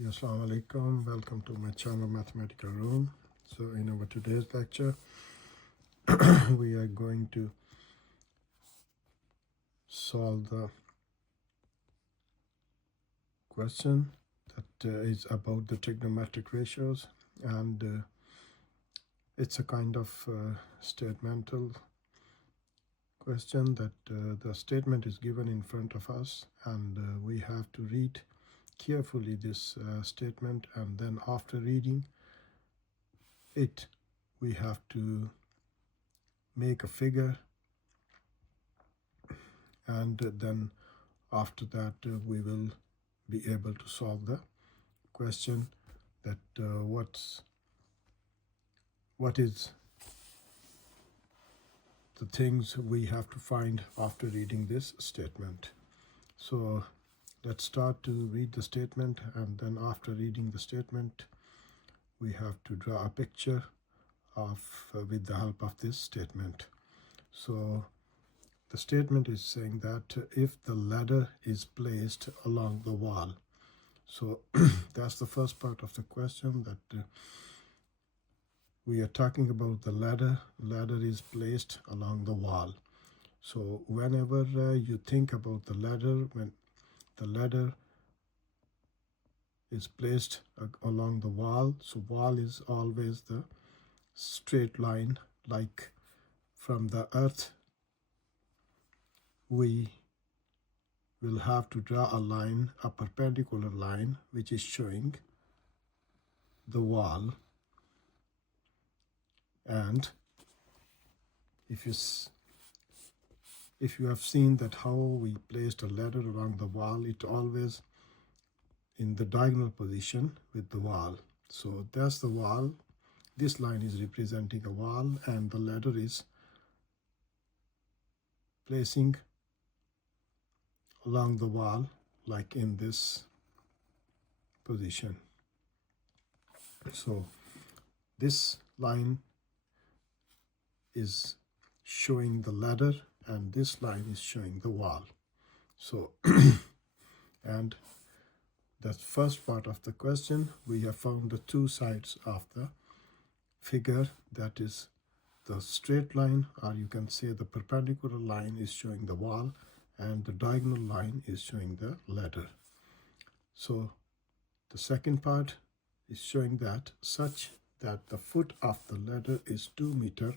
Assalamu alaikum. Welcome to my channel Mathematical Room. So in our today's lecture we are going to solve the question that is about the trigonometric ratios, and it's a kind of statemental question that the statement is given in front of us, and we have to read carefully this statement, and then after reading it we have to make a figure, and then after that we will be able to solve the question that what is the things we have to find after reading this statement. So let's start to read the statement, and then after reading the statement we have to draw a picture of with the help of this statement. So the statement is saying that if the ladder is placed along the wall, so that's the first part of the question, that we are talking about the ladder. Ladder is placed along the wall. So whenever you think about the ladder, when the ladder is placed along the wall, so wall is always the straight line, like from the earth we will have to draw a line, a perpendicular line, which is showing the wall. And if you have seen that how we placed a ladder along the wall, it always in the diagonal position with the wall. So that's the wall. This line is representing a wall, and the ladder is placing along the wall like in this position. So this line is showing the ladder, and this line is showing the wall. So and the first part of the question, we have found the two sides of the figure, that is the straight line, or you can say the perpendicular line, is showing the wall, and the diagonal line is showing the ladder. So the second part is showing that such that the foot of the ladder is 2 meters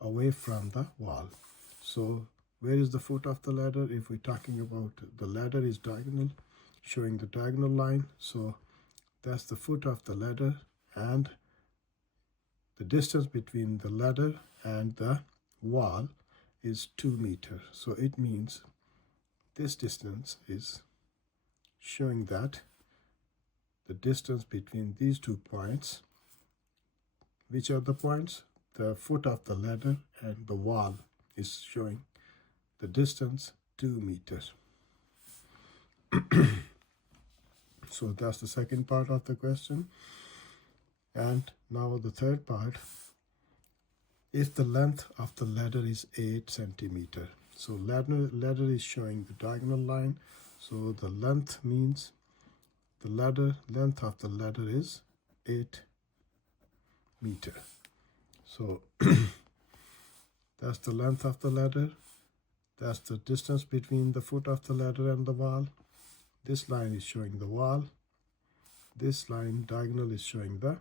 away from the wall. So where is the foot of the ladder? If we're talking about the ladder is diagonal, showing the diagonal line, so that's the foot of the ladder, and the distance between the ladder and the wall is 2 meters. So it means this distance is showing that the distance between these 2 points, which are the points? The foot of the ladder and the wall is showing the distance 2 meters. So that's the second part of the question. And now the third part, if the length of the ladder is 8 centimeters. So ladder is showing the diagonal line. So the length means the length of the ladder is 8 meters. So that's the length of the ladder. That's the distance between the foot of the ladder and the wall. This line is showing the wall. This line diagonal is showing the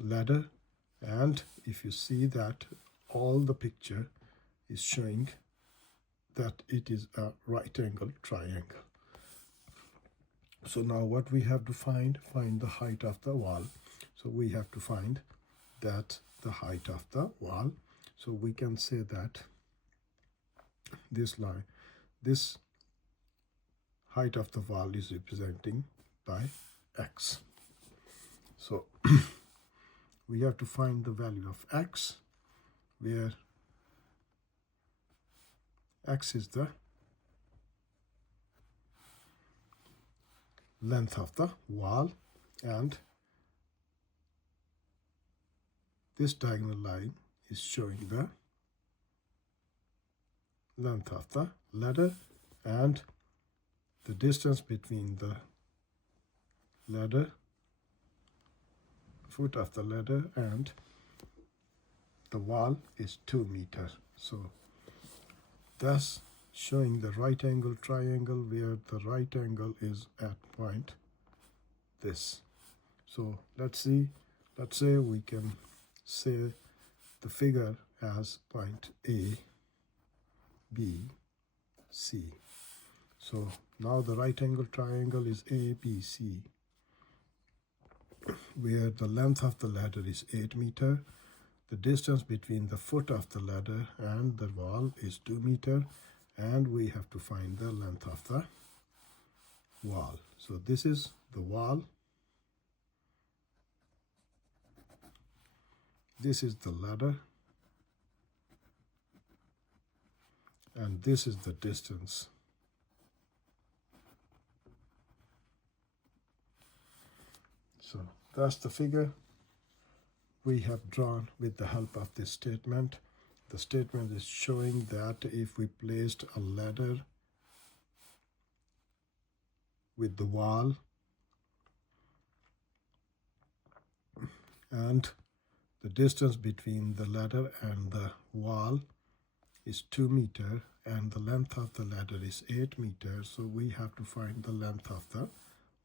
ladder. And if you see that all the picture is showing that it is a right angle triangle. So now what we have to find the height of the wall. So we have to find that the height of the wall. So we can say that this line, this height of the wall is representing by x. So we have to find the value of x, where x is the length of the wall, and this diagonal line is showing the length of the ladder, and the distance between the ladder, foot of the ladder, and the wall is 2 meters. So thus showing the right angle triangle where the right angle is at point this. So let's say we can say the figure as point A, B, C. So now the right angle triangle is ABC, where the length of the ladder is 8 meters. The distance between the foot of the ladder and the wall is 2 meters, and we have to find the length of the wall. So this is the wall, this is the ladder, and this is the distance. So that's the figure we have drawn with the help of this statement. The statement is showing that if we placed a ladder with the wall and the distance between the ladder and the wall is 2 meters and the length of the ladder is 8 meters, so we have to find the length of the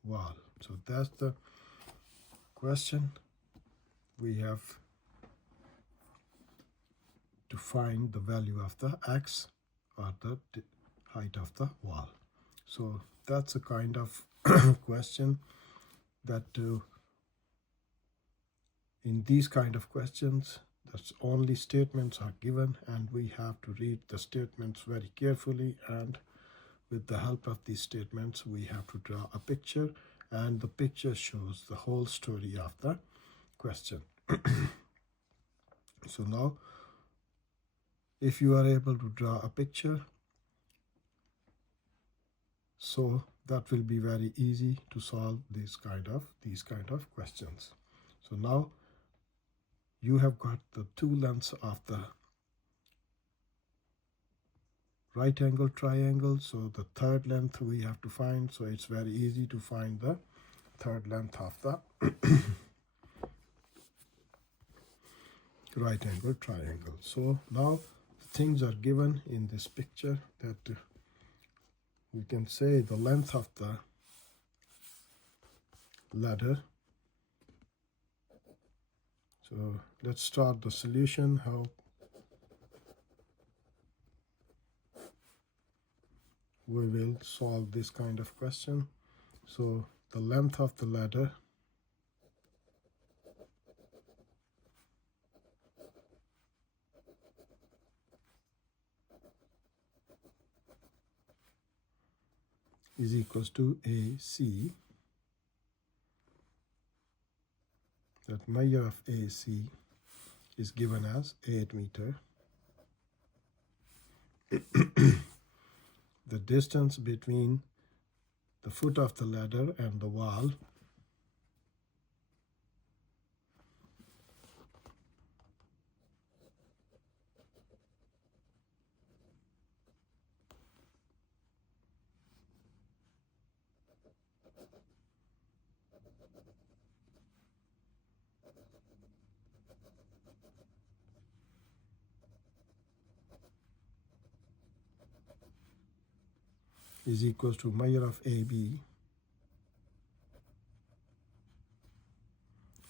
wall. So that's the question. We have to find the value of the x, or the height of the wall. So that's a kind of question that in these kind of questions, that's only statements are given and we have to read the statements very carefully, and with the help of these statements we have to draw a picture, and the picture shows the whole story of the question. So now if you are able to draw a picture, so that will be very easy to solve these kind of questions. So now you have got the two lengths of the right angle triangle, so the third length we have to find. So it's very easy to find the third length of the right angle triangle. So now things are given in this picture that we can say the length of the ladder. So let's start the solution, how we will solve this kind of question. So the length of the ladder is equals to AC. That measure of AC is given as 8 meters. The distance between the foot of the ladder and the wall is equals to measure of AB,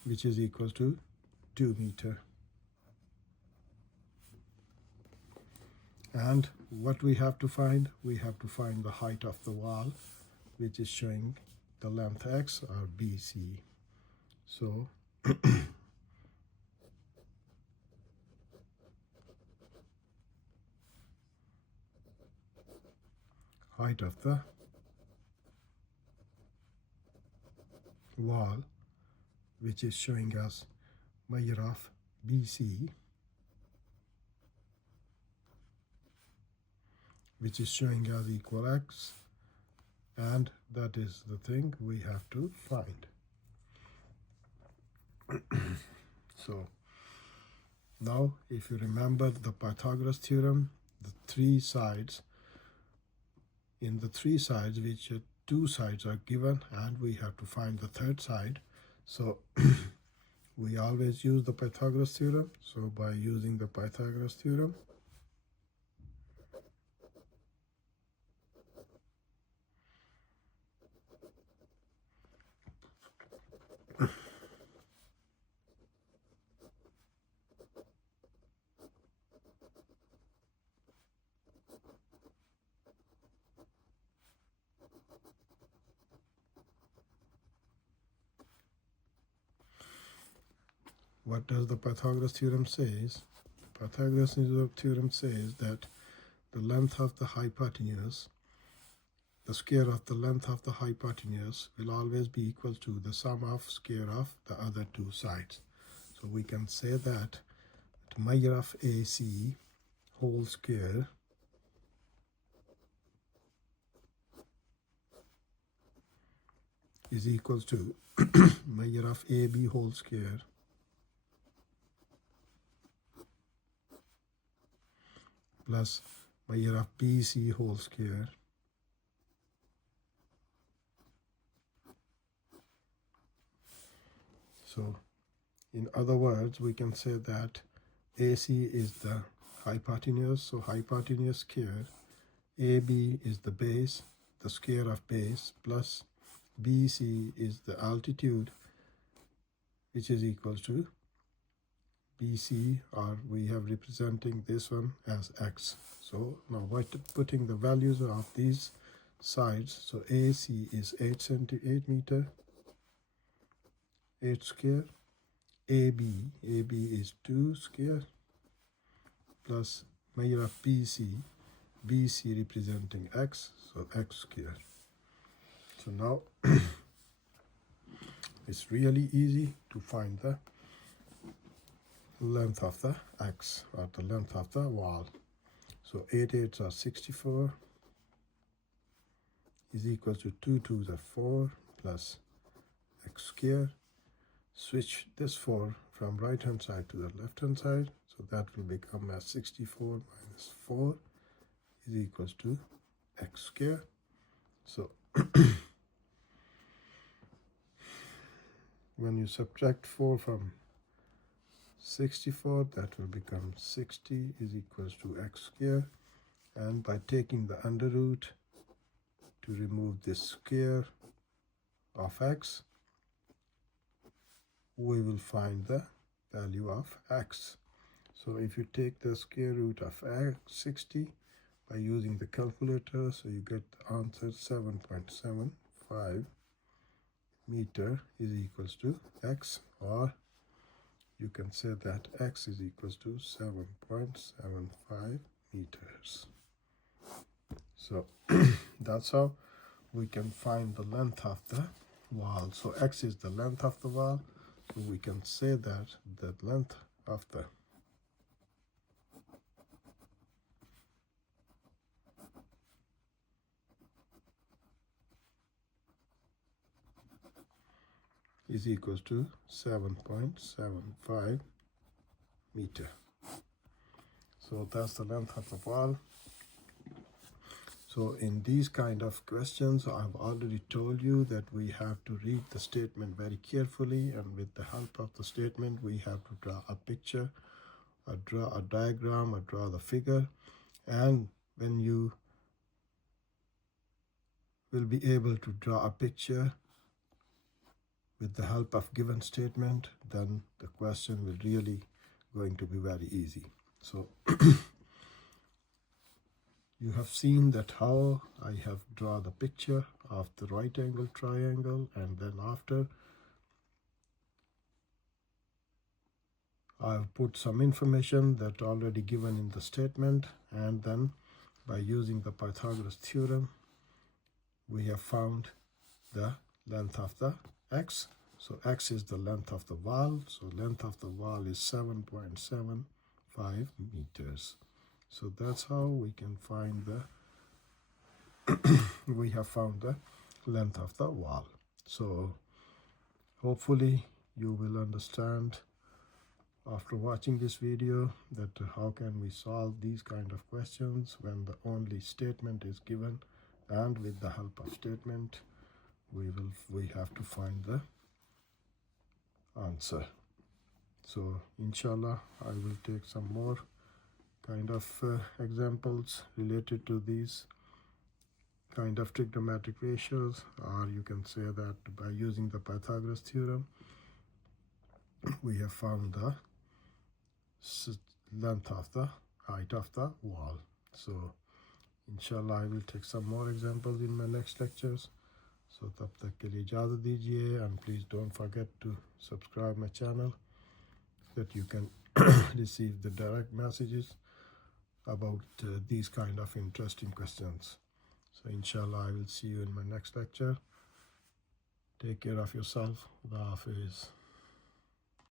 which is equals to 2 meters. And what we have to find? We have to find the height of the wall, which is showing the length x, or BC. So height of the wall, which is showing us measure of BC, which is showing us equal x, and that is the thing we have to find. So now if you remember the Pythagoras theorem, the three sides, in the three sides which two sides are given and we have to find the third side. So we always use the Pythagoras theorem. So by using the Pythagoras theorem, what does the Pythagoras theorem says? Pythagoras theorem says that the length of the hypotenuse, the square of the length of the hypotenuse will always be equal to the sum of square of the other two sides. So we can say that the measure of AC whole square is equal to measure of AB whole square plus measure of BC whole square So in other words, we can say that AC is the hypotenuse, so hypotenuse square, AB is the base, the square of base, plus BC is the altitude, which is equal to BC, or we have representing this one as X. So now by putting the values of these sides, so AC is 8 meter, 8 square, AB is 2 square, plus measure of BC representing X, so X square. So now it's really easy to find the length of the X, or the length of the wall. So 8 8s are 64 is equal to 2 2s are 4 plus X square. Switch this 4 from right hand side to the left hand side, so that will become as 64 minus 4 is equals to X square. So when you subtract 4 from 64, that will become 60 is equals to X square, and by taking the under root to remove this square of X, we will find the value of X. So if you take the square root of X, 60, by using the calculator, so you get the answer 7.75 meter is equals to X, or you can say that X is equals to 7.75 meters. So that's how we can find the length of the wall. So X is the length of the wall. So we can say that the length of the is equals to 7.75 meter. So that's the length of the wall. So in these kind of questions, I've already told you that we have to read the statement very carefully, and with the help of the statement, we have to draw a picture, or draw a diagram, or draw the figure. And when you will be able to draw a picture with the help of given statement, then the question will really going to be very easy. So you have seen that how I have drawn the picture of the right angle triangle, and then after I have put some information that already given in the statement, and then by using the Pythagoras theorem we have found the length of the X. So X is the length of the wall, so length of the wall is 7.75 meters. So that's how we can find the we have found the length of the wall. So hopefully you will understand after watching this video that how can we solve these kind of questions when the only statement is given and with the help of statement we have to find the answer. So inshallah I will take some more kind of examples related to these kind of trigonometric ratios, or you can say that by using the Pythagoras theorem we have found the length of the height of the wall. So inshallah I will take some more examples in my next lectures. So तब तक के लिए इजाज़त दीजिए, and please don't forget to subscribe my channel so that you can receive the direct messages about these kind of interesting questions. So inshallah I will see you in my next lecture. Take care of yourself. Allah Hafiz.